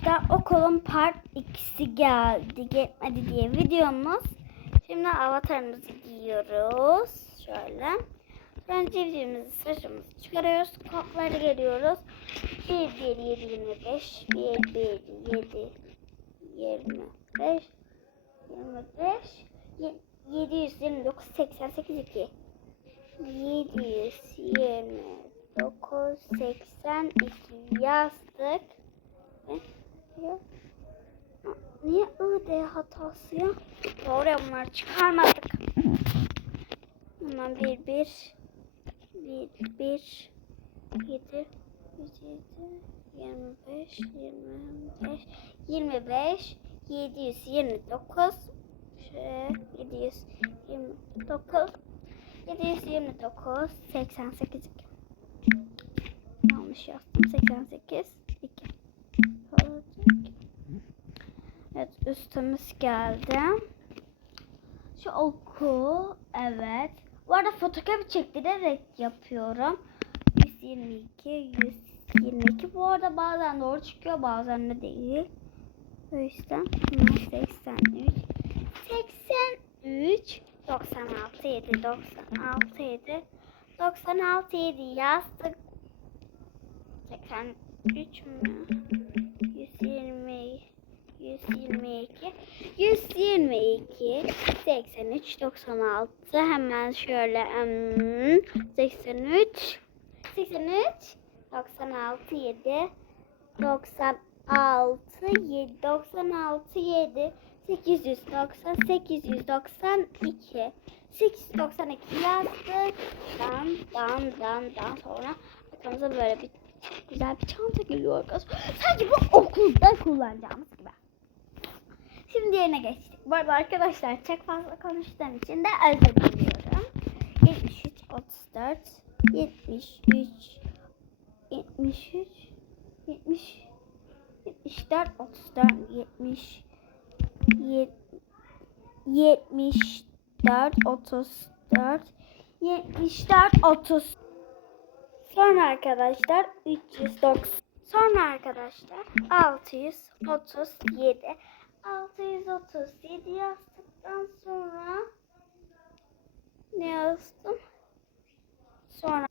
İşte okulun part 2'si geldi gelmedi diye videomuz. Şimdi avatarımızı giyiyoruz. Şöyle. Sonra civcivimizi saçımızı çıkarıyoruz. Kopları geliyoruz. 1, 1, 7, 25. 1, 1, 7, 25. 25. ye- 729, 88, 2. 729, 82 yazdık. Ya. Niye ID hatası ya? Doğru ya bunları çıkarmadık. Hemen bir bir bir bir yedi yedi yirmi beş yirmi beş yirmi beş yedi yüz yirmi dokuz şöyle yedi yüz yirmi dokuz yedi yüz yirmi dokuz seksen sekiz yanlış yazdım seksen sekiz iki Evet üstümüz geldi. Şu oku evet. Bu arada fotokopi çektirerek yapıyorum. 122, 122. Bu arada bazen doğru çıkıyor bazen de değil. O yüzden hemen 83, 83, 96, 7, 96, 7, 96, 7 yazdık. 83 mü? 120, 122, 122, 83, 96. Hemen şöyle hmm, 83, 83, 96, 7, 96, 7, 96, 7, 890, 892, 892 yazdık. Dan, dan, dan, dan sonra arkamıza böyle bir güzel bir çanta geliyor arkadaşlar. Sanki bu okulda kullanacağımız gibi. Şimdi yerine geçtik. Bu arada arkadaşlar çok fazla konuştuğum için de özür diliyorum. 73, 34, 73, 73, 70, 74, 34, 70, 74, 34, 74, 30. Sonra arkadaşlar 390. Sonra arkadaşlar 637. 637 yazdıktan sonra ne yazdım? Sonra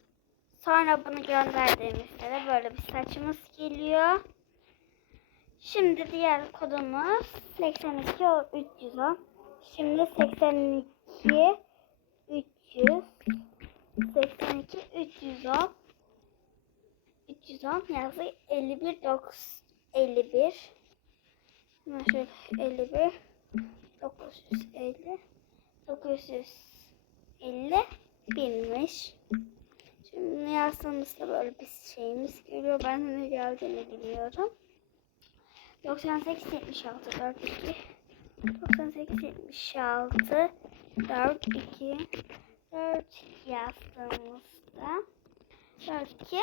sonra bunu gönderdiğimizde de böyle bir saçımız geliyor. Şimdi diğer kodumuz 82 o 310. Şimdi 82 300 82 310 310 yazdı 51 9 51 Hemen şöyle 51 950 950 binmiş. Şimdi yazdığımızda böyle bir şeyimiz geliyor. Ben ne geldiğini bilmiyorum. 98 76 4 2 98 76 4 2 4 yazdığımızda 4 2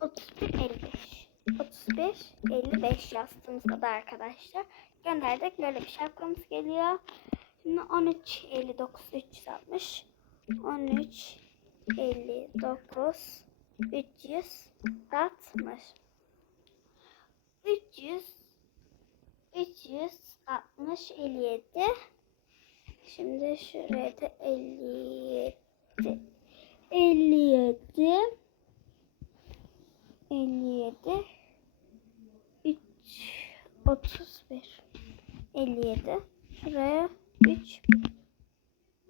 31 55 31 55 yazdığımızda da arkadaşlar. Gönderdik. Böyle bir şapkamız geliyor. Şimdi 13 59 360 13 59 360 300 360 57 Şimdi şuraya da 57 57 57 3 31 57 şuraya 3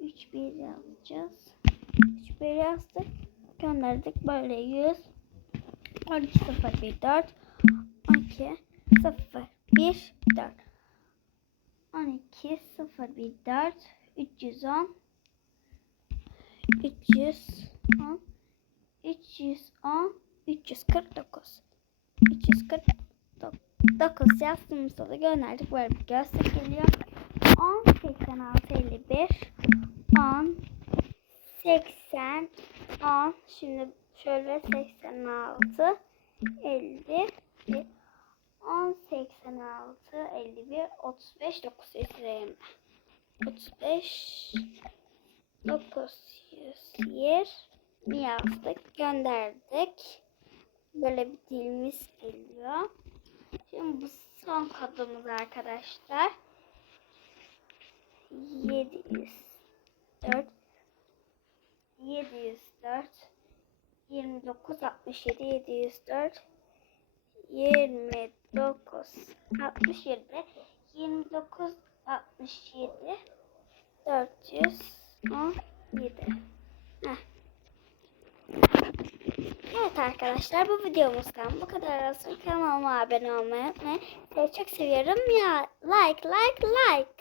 3 1 yazacağız 3 1 yazdık. Gönderdik. Böyle 100 12 0 1 4 12 0 1 4 12 0 1 4 310 310 310 349 349 yazdığımızda da gönderdik. Böyle bir göster geliyor. 10 86 51 10 80 10 şimdi şöyle 86 50 10 86 51 35 920 35 920 yazdık gönderdik böyle bir dilimiz geliyor Şimdi bu son kodumuz arkadaşlar. 704 704 29 67 704 29 67 29 67 417 Heh. Evet arkadaşlar bu videomuzdan bu kadar olsun. Kanalıma abone olmayı unutmayın. Sizi çok seviyorum ya. Like like like.